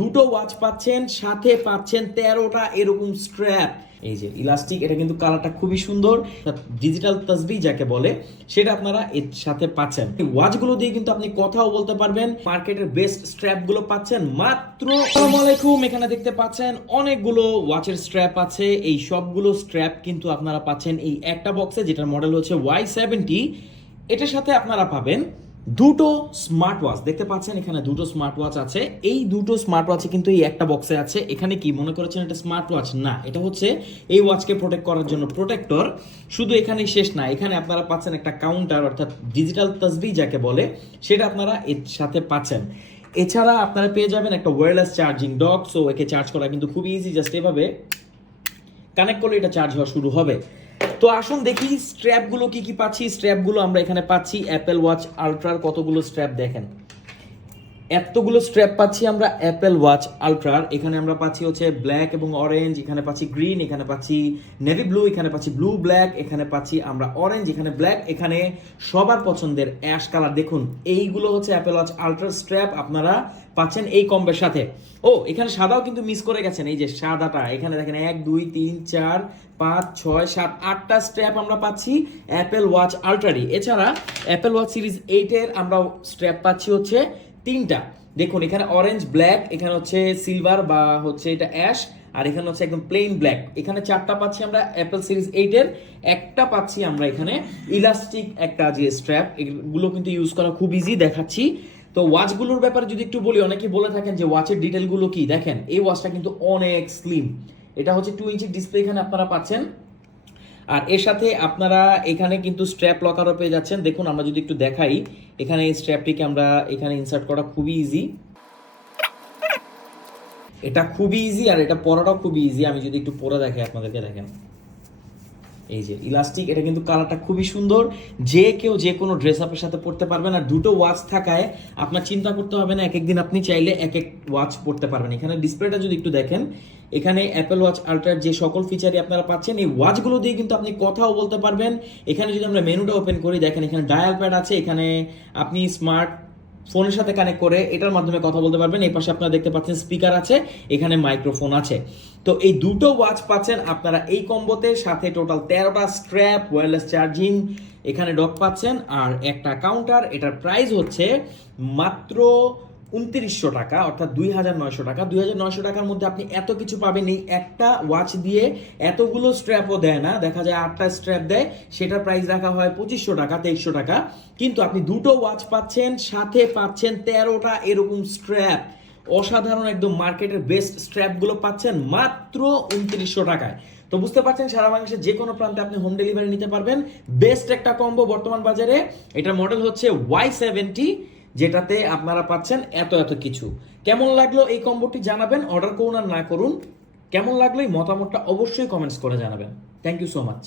দুটো ওয়াচ পাচ্ছেন, সাথে পাচ্ছেন 13টা এরকম স্ট্র্যাপ। এই যে ইলাস্টিক, এটা কিন্তু কালারটা খুবই সুন্দর, ডিজিটাল তাসবিহ যাকে বলে সেটা আপনারা এর সাথে পাচ্ছেন। এই ওয়াচগুলো দিয়ে কিন্তু আপনি কথাও বলতে পারবেন। মার্কেটের বেস্ট স্ট্র্যাপ গুলো পাচ্ছেন মাত্র। আসসালামু আলাইকুম, এখানে দেখতে পাচ্ছেন অনেকগুলো ওয়াচের স্ট্র্যাপ আছে। এই সবগুলো স্ট্র্যাপ কিন্তু আপনারা পাচ্ছেন এই একটা বক্সে, যেটার মডেল হচ্ছে Y70। এটার সাথে আপনারা পাবেন দুটো স্মার্ট ওয়াচ। দেখতে পাচ্ছেন এখানে দুটো স্মার্ট ওয়াচ আছে। এই দুটো স্মার্ট ওয়াচ কিন্তু এই একটা বক্সে আছে। এখানে কি মনে করেছেন এটা স্মার্ট ওয়াচ? না, এটা হচ্ছে এই ওয়াচকে প্রোটেক্ট করার জন্য প্রোটেক্টর। শুধু এখানেই শেষ না, এখানে আপনারা পাচ্ছেন একটা কাউন্টার, অর্থাৎ ডিজিটাল তাসবিহ যাকে বলে সেটা আপনারা এর সাথে পাচ্ছেন। এছাড়া আপনারা পেয়ে যাবেন একটা ওয়্যারলেস চার্জিং ডক। সো একে চার্জ করা কিন্তু খুব ইজি, জাস্ট এভাবে কানেক্ট করলে এটা চার্জ হওয়া শুরু হবে। তো আসুন দেখি স্ট্র্যাপগুলো কি কি পাচ্ছি। স্ট্র্যাপগুলো আমরা এখানে পাচ্ছি অ্যাপেল ওয়াচ আলট্রার কতগুলো স্ট্র্যাপ দেখেন, এতগুলো স্ট্র্যাপ পাচ্ছি আমরা অ্যাপেল ওয়াচ আলট্রার। এখানে আমরা পাচ্ছি হচ্ছে ব্ল্যাক এবং অরেঞ্জ, এখানে পাচ্ছি গ্রিন, এখানে পাচ্ছি নেভি ব্লু, এখানে পাচ্ছি ব্লু ব্ল্যাক, এখানে পাচ্ছি আমরা অরেঞ্জ, এখানে ব্ল্যাক, এখানে সবার পছন্দের অ্যাশ কালার। দেখুন এইগুলো হচ্ছে অ্যাপেল ওয়াচ আলট্রার স্ট্র্যাপ, আপনারা পাচ্ছেন এই কম্বের সাথে। ও এখানে সাদাও কিন্তু মিস করে গেছেন, এই যে সাদাটা এখানে দেখেন 1 2 3 4 5 6 7 8টা স্ট্র্যাপ আমরা পাচ্ছি অ্যাপেল ওয়াচ আলট্রারি। এছাড়া অ্যাপেল ওয়াচ সিরিজ 8 এর আমরা স্ট্র্যাপ পাচ্ছি হচ্ছে 3টা। দেখুন এখানে অরেঞ্জ ব্ল্যাক, এখানে হচ্ছে সিলভার বা হচ্ছে এটা অ্যাশ, আর এখানে হচ্ছে একদম প্লেন ব্ল্যাক। এখানে 4টা পাচ্ছি আমরা অ্যাপেল সিরিজ 8 এর, একটা পাচ্ছি আমরা এখানে ইলাস্টিক একটা যে স্ট্র্যাপ। এগুলো কিন্তু ইউজ করা খুব ইজি, দেখাচ্ছি। তো ওয়াচগুলোর ব্যাপারে যদি একটু বলি, অনেকেই বলে থাকেন যে ওয়াচের ডিটেলগুলো কি। দেখেন এই ওয়াচটা কিন্তু অনেক স্লিম, এটা হচ্ছে 2 ইঞ্চি ডিসপ্লে এখানে আপনারা পাচ্ছেন। আর এর সাথে আপনারা এখানে কিন্তু স্ট্র্যাপ লকারও পেয়ে যাচ্ছেন। দেখুন আমরা যদি একটু দেখাই, এখানে এই স্ট্র্যাপটিকে আমরা এখানে ইনসার্ট করা খুবই ইজি, এটা খুবই ইজি, আর এটা পরাটাও খুবই ইজি। আমি যদি একটু পরে দেখাই আপনাদেরকে, দেখেন এই যে ইলাস্টিক, এটা কিন্তু কালারটা খুবই সুন্দর, যে কেউ যে কোনো ড্রেস আপের সাথে পরতে পারবেন। আর দুটো ওয়াচ থাকায় আপনার চিন্তা করতে হবে না, এক একদিন আপনি চাইলে এক এক ওয়াচ পরতে পারবেন। এখানে ডিসপ্লেটা যদি একটু দেখেন, এখানে অ্যাপেল ওয়াচ আলট্রার যে সকল ফিচারই আপনারা পাচ্ছেন, এই ওয়াচগুলো দিয়ে কিন্তু আপনি কথাও বলতে পারবেন। এখানে যদি আমরা মেনুটা ওপেন করি, দেখেন এখানে ডায়াল প্যাড আছে, এখানে আপনি স্মার্ট ফোনের সাথে কানেক্ট করে এটার মাধ্যমে কথা বলতে পারবেন। এই পাশে আপনারা দেখতে পাচ্ছেন স্পিকার আছে, এখানে মাইক্রোফোন আছে। তো এই দুটো ওয়াচ পাচ্ছেন আপনারা এই কম্বোতে, সাথে টোটাল 13টা স্ট্র্যাপ, ওয়্যারলেস চার্জিং, এখানে ডক পাচ্ছেন, আর একটা কাউন্টার। এটার প্রাইস হচ্ছে মাত্র 2900 টাকা, অর্থাৎ 2900 টাকা। 2900 টাকার মধ্যে আপনি এত কিছু পাবেন। এই একটা ওয়াচ দিয়ে এতগুলো স্ট্র্যাপও দেয় না, দেখা যায় 8টা স্ট্র্যাপ দেয়, সেটার প্রাইস রাখা হয় 2500 টাকা, 2300 টাকা। কিন্তু আপনি দুটো ওয়াচ পাচ্ছেন, সাথে পাচ্ছেন 13টা এরকম স্ট্র্যাপ। অসাধারণ, একদম মার্কেটের বেস্ট স্ট্র্যাপগুলো পাচ্ছেন মাত্র 2900 টাকায়। তো বুঝতে পারছেন সারা বাংলাদেশের যে কোনো প্রান্তে আপনি হোম ডেলিভারি নিতে পারবেন। বেস্ট একটা কম্বো বর্তমান বাজারে। এটার মডেল হচ্ছে Y70, যেটাতে আপনারা পাচ্ছেন এত এত কিছু। কেমন লাগলো এই কম্বোটি জানাবেন, অর্ডার করুন আর না করুন কেমন লাগলো এই মতামতটা অবশ্যই কমেন্টস করে জানাবেন। Thank you so much.